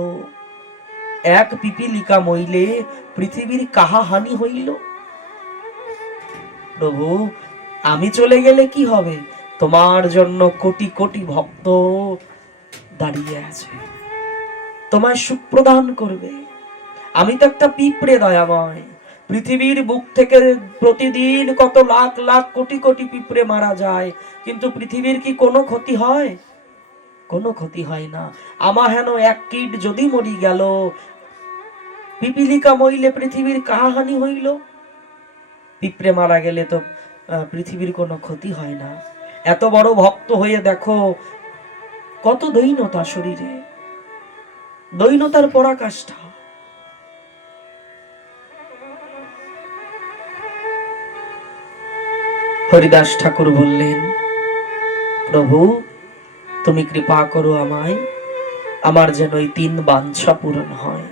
এক পিপিলিকা মইলে পৃথিবীর কাহা হানি হইল। প্রভু আমি চলে গেলে কি হবে? তোমার জন্য কোটি কোটি ভক্ত দাঁড়িয়ে আছে, তোমায় সুখ প্রদান করবে। আমি তো একটা পিঁপড়ে দয়াময়, পৃথিবীর বুক থেকে প্রতিদিন কত লাখ লাখ কোটি কোটি পিঁপড়ে মারা যায়, কিন্তু পৃথিবীর কি কোনো ক্ষতি হয়? কোনো ক্ষতি হয় না। আমা হেন এক কীট যদি মরি গেল, পিপিলিকা মইলে পৃথিবীর কাহাহানি হইল। পিঁপড়ে মারা গেলে তো পৃথিবীর কোনো ক্ষতি হয় না। এত বড় ভক্ত হয়ে দেখো কত দৈনতা শরীরে, দৈনতার পরাকাষ্ঠা। হরিদাস ঠাকুর বললেন, প্রভু তুমি কৃপা করো আমায়, আমার যেন এই তিন বাঞ্ছা পূরণ হয়।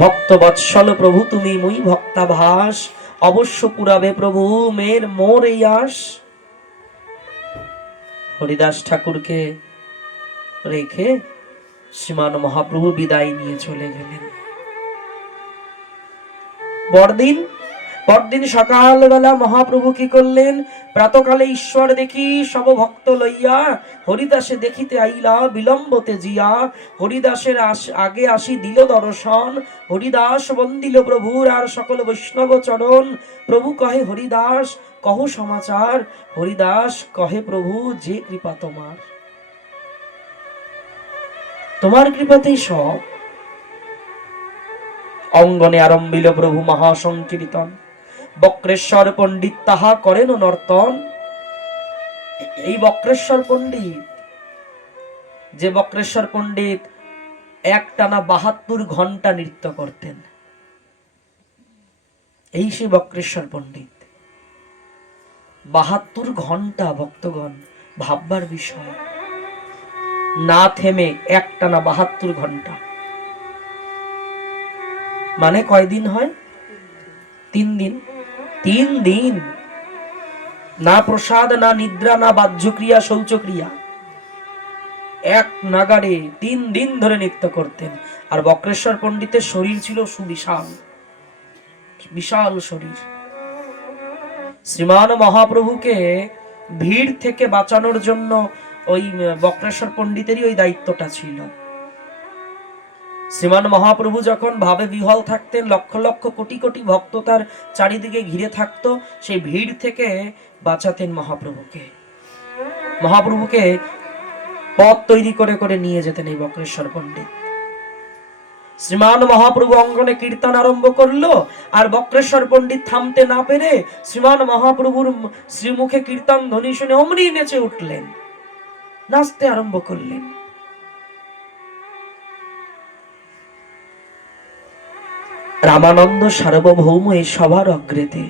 ভক্ত বৎসল প্রভু তুমি মুই ভক্তাভাস, অবশ্য পুরাবে প্রভু মোর এই আস। হরিদাস ঠাকুরকে রেখে শ্রীমান মহাপ্রভু বিদায় নিয়ে চলে গেলেন। পরদিন পরদিন সকালবেলা মহাপ্রভু কি করলেন? প্রাতকালে ঈশ্বর দেখি সব ভক্ত লইয়া হরিদাসে দেখিতে আইলা বিলম্বতে জিয়া, হরিদাসের আগে আসি দিল দর্শন, হরিদাস বন্দিল প্রভুর আর সকল বৈষ্ণব চরণ। প্রভু কহে হরিদাস কহ সমাচার, হরিদাস কহে প্রভু যে কৃপা তোমার, তোমার কৃপাতেই সব। অঙ্গনে আরম্ভিল প্রভু মহাসংকীর্তন, বক্রেশ্বর পণ্ডিত তাহা করেন নর্তন। এই বক্রেশ্বর পণ্ডিত, যে বক্রেশ্বর পণ্ডিত একটানা 72 ঘন্টা নৃত্য করতেন, এই সেই বক্রেশ্বর পণ্ডিত 72 ঘন্টা, ভক্তগণ ভাববার বিষয়, না থেমে একটানা 72 ঘন্টা, মানে কয়দিন হয়? 3 দিন। 3 দিন না প্রসাদ, না নিদ্রা, না বাহ্যক্রিয়া, শৌচক্রিয়া, এক নাগাড়ে 3 দিন ধরে নৃত্য করতেন। আর বক্রেশ্বর পণ্ডিতের শরীর ছিল সুবিশাল, বিশাল শরীর। শ্রীমান মহাপ্রভুকে ভিড় থেকে বাঁচানোর জন্য ওই বক্রেশ্বর পণ্ডিতেরই ওই দায়িত্বটা ছিল। শ্রীমান মহাপ্রভু যখন ভাবে বিহল থাকতেন, লক্ষ লক্ষ কোটি কোটি ভক্ত তার চারিদিকে ঘিরে থাকতো, সেই ভিড় থেকে বাঁচাতেন মহাপ্রভুকে। মহাপ্রভুকে পথ তৈরি করে করে নিয়ে যেতেন এই বক্রেশ্বর পণ্ডিত। শ্রীমান মহাপ্রভু অঙ্গনে কীর্তন আরম্ভ করলো, আর বক্রেশ্বর পণ্ডিত থামতে না পেরে শ্রীমান মহাপ্রভুর শ্রীমুখে কীর্তন ধ্বনি শুনে অমনি নেচে উঠলেন, নাচতে আরম্ভ করলেন। রামানন্দ সার্বভৌম এই সবার অগ্রেতে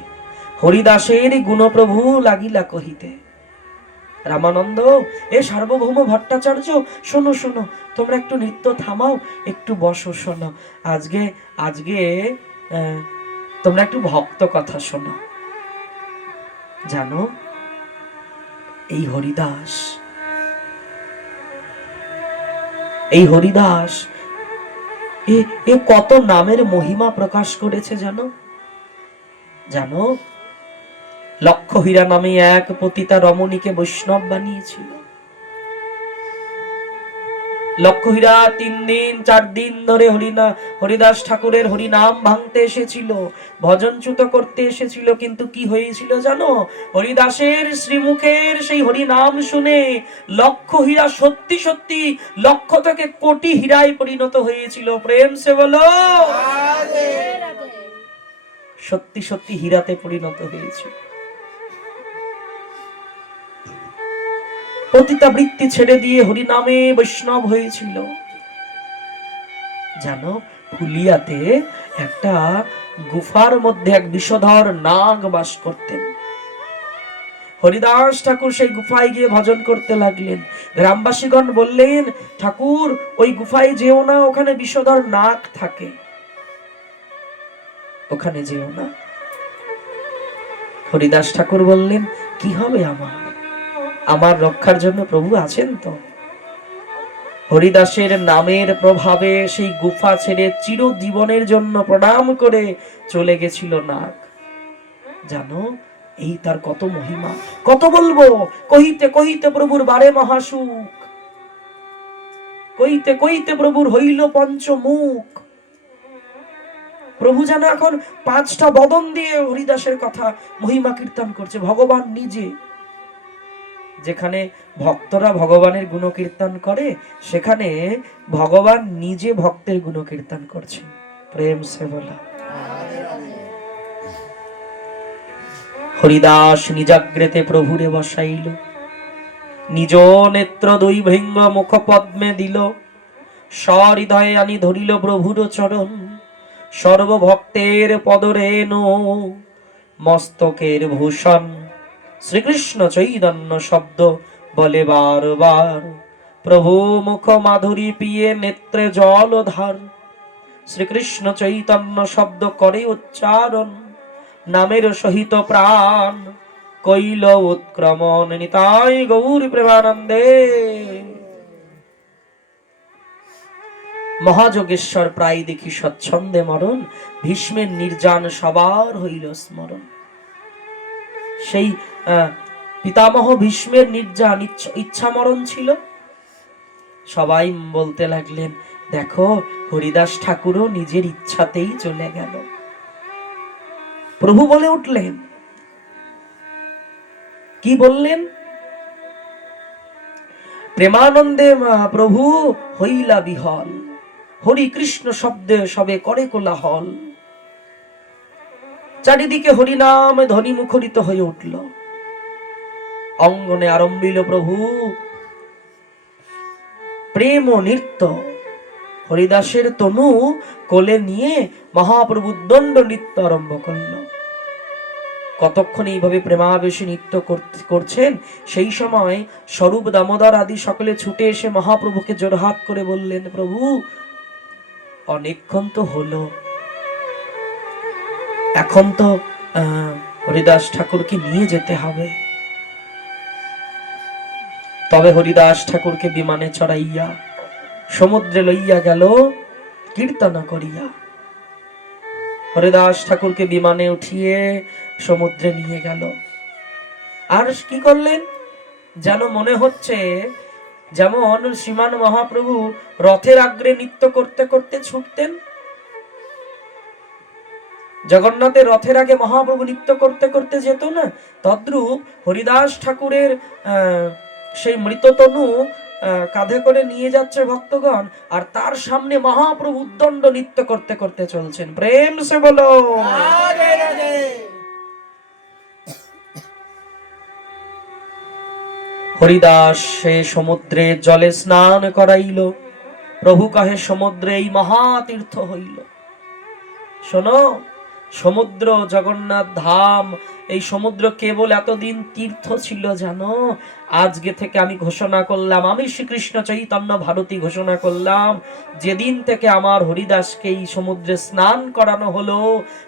হরিদাসের গুণপ্রভু লাগিলা কহিতে। রামানন্দ, এ সার্বভৌম ভট্টাচার্য, শোনো শোনো, তোমরা একটু নৃত্য থামাও, একটু বসো, শোনো, আজকে আজকে তোমরা একটু ভক্ত কথা শোনো। জানো, এই হরিদাস, এই হরিদাস এ কত নামের মহিমা প্রকাশ করেছে জানো? জানো, লক্ষহীরা নামে এক পতিতা রমণীকে বৈষ্ণব বানিয়েছিল। লক্ষহীরা 3 দিন 4 দিন ধরে হরিদাস ঠাকুরের হরিনাম ভাঙতে এসেছিল, ভজনচ্যুত করতে এসেছিল, কিন্তু কি হয়েছিল জানো? হরিদাসের শ্রীমুখের সেই হরিনাম শুনে লক্ষহীরা সত্যি সত্যি লক্ষ থেকে কোটি হীরায় পরিণত হয়েছিল। প্রেম সে বলো, সত্যি সত্যি হীরাতে পরিণত হয়েছিল। পতিতাবৃত্তি ছেড়ে দিয়ে হরিনামে বৈষ্ণব হয়েছিল। জানো, ফুলিয়াতে একটা গুফার মধ্যে এক বিষধর নাগ বাস করতেন। হরিদাস ঠাকুর সেই গুফায় গিয়ে ভজন করতে লাগলেন। গ্রামবাসীগণ বললেন, ঠাকুর ওই গুফায় যেও না, ওখানে বিষধর নাগ থাকে, ওখানে যেও না। হরিদাস ঠাকুর বললেন, কি হবে আমার রক্ষার জন্য প্রভু আছেন তো। হরিদাসের নামের প্রভাবে সেই গুফা ছেড়ে চিরজীবনের জন্য প্রণাম করে চলে গেছিল নাগ। জানো, এই তার কত মহিমা, কত বলবো। কহিতে কহিতে প্রভুর বারে মহাসুখ, কইতে কইতে প্রভুর হইল পঞ্চমুখ। প্রভু যেন এখন 5টা বদন দিয়ে হরিদাসের কথা মহিমা কীর্তন করছে। ভগবান নিজে, যেখানে ভক্তরা ভগবানের গুণ কীর্তন করে, সেখানে ভগবান নিজে ভক্তের গুণ কীর্তন করছেন। প্রেম সে বলা। হরিদাস নিজাগ্রেতে প্রভুরে বসাইল, নিজ নেত্র 2 ভৃঙ্গ মুখ পদ্মে দিল, সহৃদয়ে আনি ধরিল প্রভুর চরণ, সর্বভক্তের পদরেণু মস্তকের ভূষণ। শ্রীকৃষ্ণ চৈতন্য শব্দ বলে বারবার, প্রভু মুখ মাধুরী পিয়ে নেত্রে জল ধার। শ্রীকৃষ্ণ চৈতন্য শব্দ করে উচ্চারণ, নামের সহিত প্রাণ কইল উৎক্রমণ। নিতাই গৌর প্রেমানন্দে। মহাযোগেশ্বর প্রায় দেখি স্বচ্ছন্দে মরণ, ভীষ্মের নির্যান সবার হইল স্মরণ। সেই পিতামহ ভীষ্মের নির্যান ইচ্ছা মরণ ছিল। সবাই বলতে লাগলেন, দেখো হরিদাস ঠাকুরও নিজের ইচ্ছাতেই চলে গেল। প্রভু বলে উঠলেন, কি বললেন? প্রেমানন্দে প্রভু হইলা বিহল, হরি কৃষ্ণ শব্দে সবে করে কোলাহল। চারিদিকে হরিনাম ধ্বনি মুখরিত হয়ে উঠল। অঙ্গনে আরম্ভিল প্রভু প্রেম ও নৃত্য। হরিদাসের তনু কোলে নিয়ে মহাপ্রভু দণ্ড নৃত্য আরম্ভ করল। কতক্ষণ এইভাবে প্রেমাবেশে নৃত্য করছেন, সেই সময় স্বরূপ দামোদর আদি সকলে ছুটে এসে মহাপ্রভুকে জোড়হাত করে বললেন, প্রভু অনেকক্ষণ তো হলো, এখন তো হরিদাস ঠাকুরকে নিয়ে যেতে হবে। তবে হরিদাস ঠাকুরকে বিমানে চড়াইয়া সমুদ্রে লইয়া গেল কীর্তন করিয়া। হরিদাস ঠাকুরকে বিমানে উঠিয়ে সমুদ্রে নিয়ে গেল। আর কি করলেন যেন মনে হচ্ছে যেমন শ্রীমান মহাপ্রভু রথের আগ্রে নৃত্য করতে করতে ছুটতেন। জগন্নাথের রথের আগে মহাপ্রভু নৃত্য করতে করতে যেত না, তদ্রূপ হরিদাস ঠাকুরের সেই মৃততনু কাঁধে করে নিয়ে যাচ্ছে ভক্তগণ, আর তার সামনে মহাপ্রভু উদ্দণ্ড নৃত্য করতে করতে চলছেন। প্রেম সে বলো রাধে রাধে। হরিদাস সে সমুদ্রে জলে স্নান করাইল। প্রভু কহে সমুদ্রে এই মহাতীর্থ হইল। শোনো, সমুদ্র জগন্নাথ ধাম, এই সমুদ্র কেবল এতদিন তীর্থ ছিল জানো, আজকে থেকে আমি ঘোষণা করলাম, আমি শ্রীকৃষ্ণ চৈতন্য ভারতী ঘোষণা করলাম, যেদিন থেকে আমার হরিদাসকে এই সমুদ্রে স্নান করানো হলো,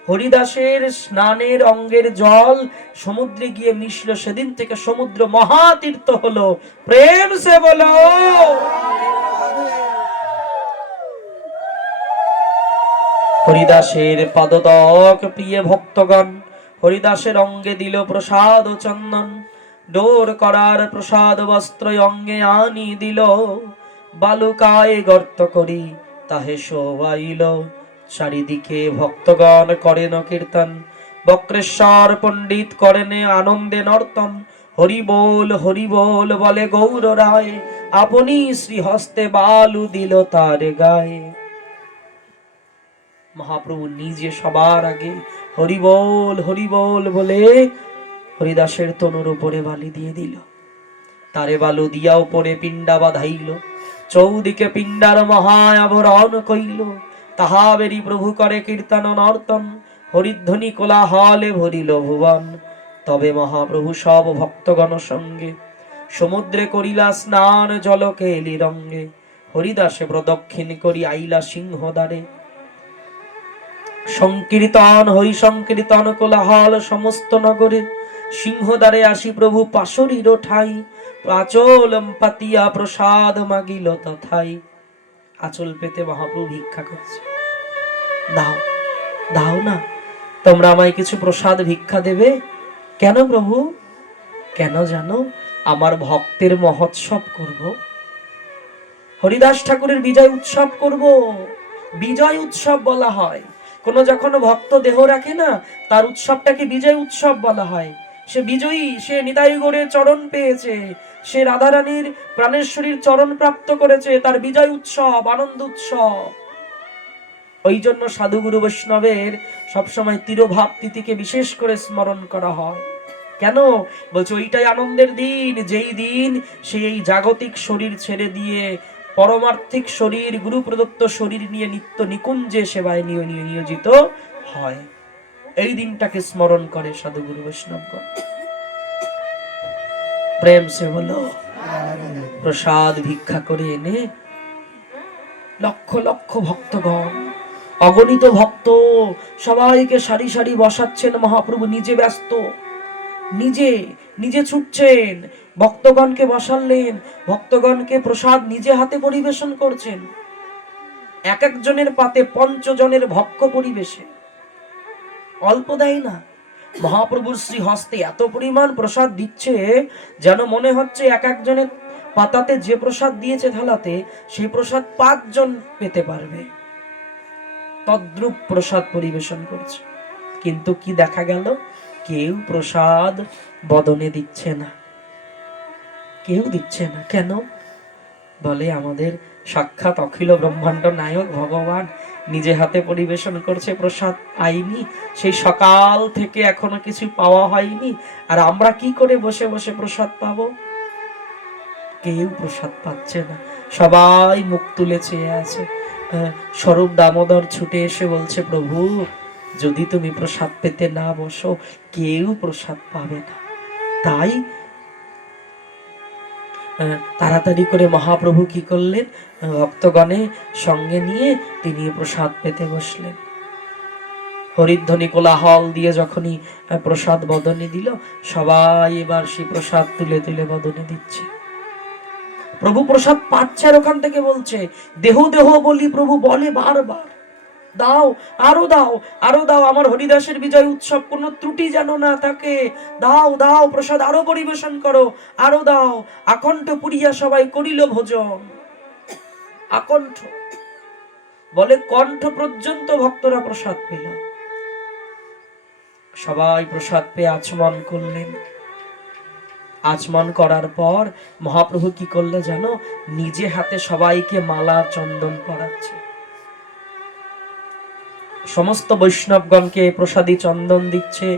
হরিদাসের স্নানের অঙ্গের জল সমুদ্রে গিয়ে মিশলো, সেদিন থেকে সমুদ্র মহাতীর্থ হলো। প্রেম সে বলো। হরিদাসের পাদতক প্রিয় ভক্তগণ হরিদাসের অঙ্গে দিল প্রসাদ ও চন্দন, ডোর করার প্রসাদ বস্ত্র অঙ্গে আনি দিল, বালুকায় গর্ত করি তাহে শোয়াইল। চারিদিকে ভক্তগণ করেন কীর্তন, বক্রেশ্বর পণ্ডিত করেন আনন্দে নর্তন। হরি বল বলে গৌর রায়, আপনি শ্রীহস্তে বালু দিল তার গায়ে। মহাপ্রভু নিজে সবার আগে হরি বল বলে হরিদাসের তনুর উপরে বালি দিয়ে দিল। তারে বালু দিয়া উপরে পিণ্ডা বাঁধাইল, চৌদিকে পিণ্ডার মহা আবরণ কইল। তাহা বেরি প্রভু করে কীর্তন নর্তন, হরিধ্বনি কোলাহলে ভরিল ভুবন। তবে মহাপ্রভু সব ভক্তগণ সঙ্গে সমুদ্রে করিলা স্নান জলকে এলি রঙ্গে। হরিদাসে প্রদক্ষিণ করি আইলা সিংহদ্বারে, সংকীর্তন হই সংকীর্তন কোলাহল সমস্ত নগরে। সিংহদ্বারে আসি প্রভু পাশরির ঠাই, আচল পাতিয়া প্রসাদ মাগিল তথাই। আচল পেতে মহাপ্রভু ভিক্ষা করছে, দাও দাও না, তোমরা আমায় কিছু প্রসাদ ভিক্ষা দেবে। কেন প্রভু? কেন জানো? আমার ভক্তের মহোৎসব করব, হরিদাস ঠাকুরের বিজয় উৎসব করব। বিজয় উৎসব বলা হয় কোন যখন ভক্ত দেহ রাখে না, তার উৎসবটাকে বিজয় উৎসব বলা হয়। সে বিজয়ী, সে নিতাই গৌরের চরণ পেয়েছে, সে রাধারানীর প্রাণেশ্বরীর চরণ প্রাপ্ত করেছে, তার বিজয় উৎসব, আনন্দ উৎসব। ওই জন্য সাধুগুরু বৈষ্ণবের সবসময় তিরোভাব তিথিকে বিশেষ করে স্মরণ করা হয়। কেন বলছে? ওইটাই আনন্দের দিন, যেই দিন সে এই জাগতিক শরীর ছেড়ে দিয়ে পরমার্থিক শরীর, গুরু প্রদত্ত শরীর নিয়ে নিত্য নিকুঞ্জে সেবায় নিয়োজিত হয়। এই দিনটাকে স্মরণ করে সাধুগুরু বৈষ্ণবগণ। প্রেম সে হলো প্রসাদ ভিক্ষা করে এনে লক্ষ লক্ষ ভক্তগণ, অগণিত ভক্ত সবাইকে সারি সারি বসাচ্ছেন। মহাপ্রভু নিজে ব্যস্ত, নিজে ছুটছেন, ভক্তগণকে বসালেন, ভক্তগণকে প্রসাদ নিজে হাতে পরিবেশন করছেন। এক একজনের পাতে 5 জনের ভক্ষ পরিবেশে, অল্প দেয় না। মহাপ্রভুর শ্রী হস্তে এত পরিমাণ প্রসাদ দিচ্ছে, যেন মনে হচ্ছে এক একজনের পাতাতে যে প্রসাদ দিয়েছে থালাতে, সেই প্রসাদ 5 জন পেতে পারবে, তদ্রূপ প্রসাদ পরিবেশন করছে। কিন্তু কি দেখা গেল, কেউ প্রসাদ বদনে দিচ্ছে না, কেউ দিচ্ছে না। কেন? বলে আমাদের সাক্ষাৎ অখিল ব্রহ্মাণ্ড নায়ক ভগবান নিজে হাতে পরিবেশন করছে, প্রসাদ পাইনি, সেই সকাল থেকে এখনো কিছু পাওয়া হয়নি, আর আমরা কি করে বসে বসে প্রসাদ পাবো? কেউ প্রসাদ পাচ্ছে না, সবাই মুখ তুলে চেয়ে আছে। স্বরূপ দামোদর ছুটে এসে বলছে, প্রভু যদি তুমি প্রসাদ পেতে না বসো, কেউ প্রসাদ পাবে না। তাই তাড়াতাড়ি করে মহাপ্রভু কি করলেন, ভক্তগণে সঙ্গে নিয়ে তিনি প্রসাদ পেতে বসলেন। হরিধ্বনি কোলাহল দিয়ে যখনই প্রসাদ বদনে দিল, সবাই এবার সেই প্রসাদ তুলে তুলে বদনে দিচ্ছে। প্রভু প্রসাদ পাচ্ছে, আর ওখান থেকে বলছে, দেহ দেহ বলি প্রভু বলে বারবার, দাও, আরো দাও, আরো দাও, আমার হরিদাসের বিজয় উৎসব কোনো ত্রুটি যেন না থাকে, দাও দাও, প্রসাদ আরো পরিবেশন করো, আরো দাও। আকণ্ঠ পুরিয়া সবাই করিল ভোজন। আকণ্ঠ বলে কণ্ঠ পর্যন্ত ভক্তরা প্রসাদ পেল। সবাই প্রসাদ পেয়ে আচমন করলেন। আচমন করার পর মহাপ্রভু কি করলো জানো, নিজে হাতে সবাইকে মালা চন্দন পরাচ্ছে। সমস্ত বৈষ্ণবগণকে প্রসাদী চন্দন দিচ্ছে,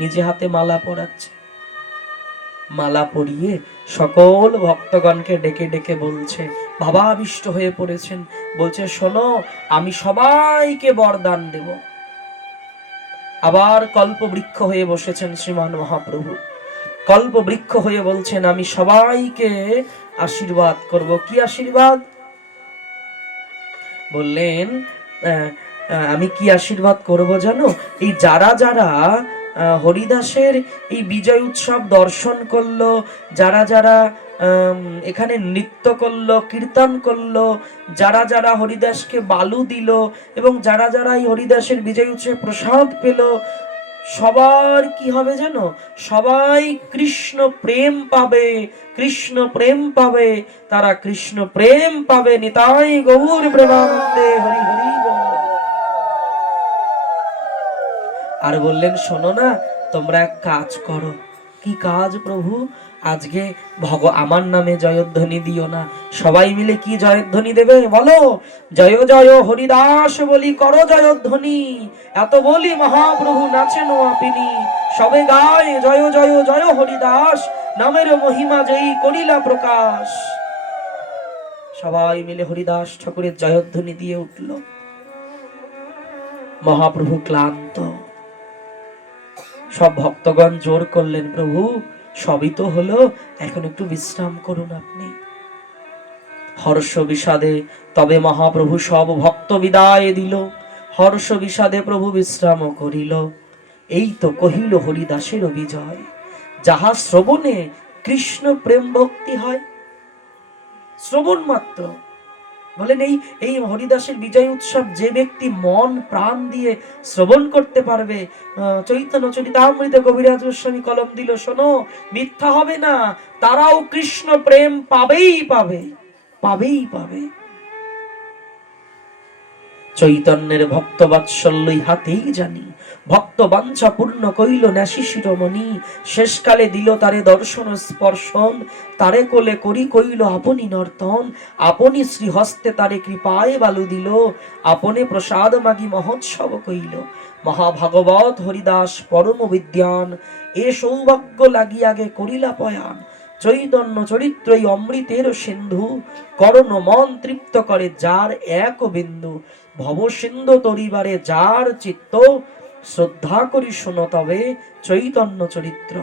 নিজে হাতে মালা পরাচ্ছে। মালা পরিয়ে সকল ভক্তগণকে ডেকে ডেকে বলছে, ভাবাবিষ্ট হয়ে পড়েছেন, বলছে শোনো, আমি সবাইকে বরদান দেব। আবার কল্পবৃক্ষ হয়ে বসেছেন শ্রীমান মহাপ্রভু, কল্পবৃক্ষ হয়ে বলছেন, আমি সবাইকে আশীর্বাদ করব। কি আশীর্বাদ? বললেন, আমি কি আশীর্বাদ করব জানো, এই যারা যারা হরিদাসের এই বিজয় উৎসব দর্শন করলো, যারা যারা এখানে নৃত্য করলো, কীর্তন করলো, যারা যারা হরিদাসকে বালু দিল, এবং যারা যারা এই হরিদাসের বিজয় উৎসবে প্রসাদ পেল, সবার কি হবে জানো, সবাই কৃষ্ণ প্রেম পাবে, কৃষ্ণ প্রেম পাবে, তারা কৃষ্ণ প্রেম পাবে। নিতাই গৌর প্রেমানন্দে হরি হরি বল। আর বললেন, শোনো না, তোমরা এক কাজ করো। কি কাজ প্রভু? আজকে আমার নামে জয়ধ্বনি দিও না, সবাই মিলে কি জয়ধ্বনি দেবে বলো? জয় জয় হরিদাস বলি করো জয়ধ্বনি, এত বলি মহাপ্রভু নাচেন আপিনি, সবে গায় জয় জয় জয় হরিদাস, নামের মহিমা যেই করিলা প্রকাশ। সবাই মিলে হরিদাস ঠাকুরের জয়ধ্বনি দিয়ে উঠল। মহাপ্রভু ক্লান্ত, সব ভক্তগণ জোর করলেন, প্রভু সবই তো হলো, এখন একটু বিশ্রাম করুন আপনি। হর্ষ বিষাদে তবে মহাপ্রভু সব ভক্ত বিদায় দিল, হর্ষ বিষাদে প্রভু বিশ্রাম করিল। এই তো কহিল হরিদাসের বিজয়, যাহা শ্রবণে কৃষ্ণ প্রেম ভক্তি হয়। শ্রবণ মাত্র, বলেন এই হরিদাসের বিজয় উৎসব যে ব্যক্তি মন প্রাণ দিয়ে শ্রবণ করতে পারবে, চৈতন্য চরিতামৃত কবিরাজ গোস্বামী কলম দিল, শোনো মিথ্যা হবে না, তারাও কৃষ্ণ প্রেম পাবেই পাবে, পাবেই পাবে। চৈতন্যের ভক্ত বাৎসল্যই হাতেই জানি, ভক্ত বাঞ্ছা পূর্ণ কইল ন্যাসী শিরোমণি, শেষকালে দিল তারে দর্শন স্পর্শন, তারে কোলে করি কইল আপনি নর্তন, আপনি শ্রীহস্তে তারে কৃপায় বালু দিল, আপনি প্রসাদ মাগি মহোৎসব কইল। মহাভাগবত হরিদাস পরম বিদ্যান, এ সৌভাগ্য লাগি আগে করিলা পয়ান, চৈতন্য চরিত্রই অমৃতের সিন্ধু, করণ মন তৃপ্ত করে যার এক বিন্দু, ভব সিন্ধু তরিবারে যার চিত্ত, শ্রদ্ধা করি শোনো তবে চৈতন্য চরিত্র,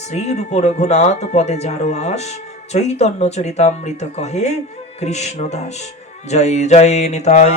শ্রীরূপ রঘুনাথ পদে যারো আস, চৈতন্য চরিতামৃত কহে কৃষ্ণদাস। জয় জয় নিতাই।